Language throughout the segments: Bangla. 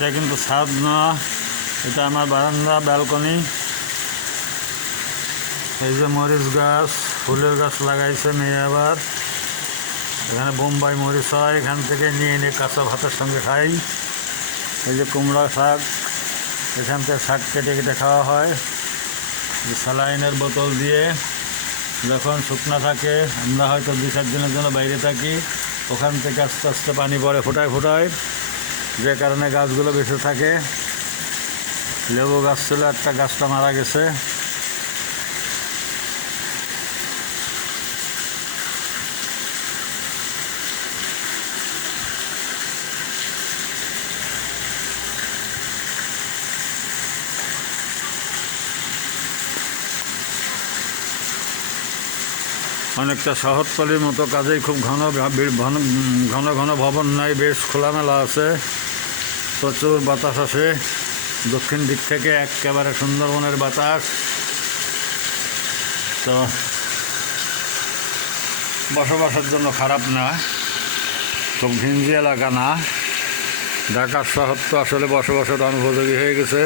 এটা কিন্তু ছাদ না এটা আমার বারান্দা, ব্যালকনি। এই যে মরিচ গাছ, ফুলের গাছ লাগাইছে মেয়ে আবার। এখানে বোম্বাই মরিচ হয়, এখান থেকে নিয়ে নিয়ে কাঁচা ভাতের সঙ্গে খাই। এই যে কুমড়া শাক, এখান থেকে শাক কেটে কেটে খাওয়া হয়। যে স্যালাইনের বোতল দিয়ে যখন শুকনো থাকে, আমরা হয়তো দু চার দিনের জন্য বাইরে থাকি। ওখান থেকে আস্তে আস্তে পানি পড়ে, ফোটায় ফোটায়। যে কারণে গাছগুলো বেঁচে থাকে। লেবু গাছ ছিল, একটা গাছটা মারা গেছে। অনেকটা শহরতলির মতো, কাজেই খুব ঘন ঘন ঘন ভবন নাই, বেশ খোলামেলা আছে। প্রচুর বাতাস আসে। দক্ষিণ দিক থেকে একেবারে সুন্দরবনের বাতাস। তো বসবাসের জন্য খারাপ না, খুব ঘিঞ্জি এলাকা না। ঢাকার শহর তো আসলে বসবাসের অনুপযোগী হয়ে গেছে।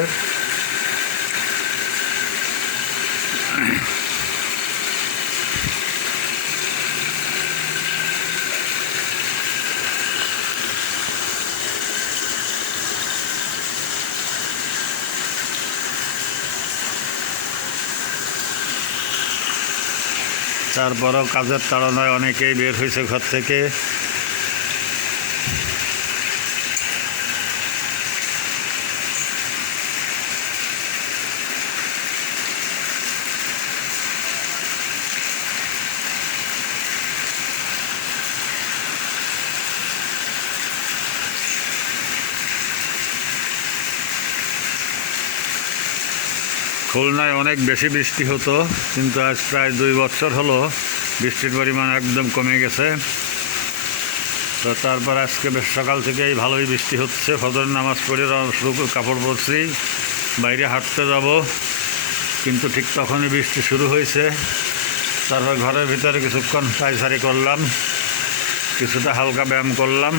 তারপরও কাজের তাড়নায় অনেকেই বের হয়েছে ঘর থেকে। খুলনায় অনেক বেশি বৃষ্টি হতো, কিন্তু আজ প্রায় দুই বছর হলো বৃষ্টির পরিমাণ একদম কমে গেছে। তো তারপর আজকে বেশ সকাল থেকেই ভালোই বৃষ্টি হচ্ছে। ফজর নামাজ পড়ে শুরু কাপড় পরছি, বাইরে হাঁটতে যাব, কিন্তু ঠিক তখনই বৃষ্টি শুরু হয়েছে। তারপর ঘরের ভিতরে কিছুক্ষণ সারি করলাম, কিছুটা হালকা ব্যায়াম করলাম।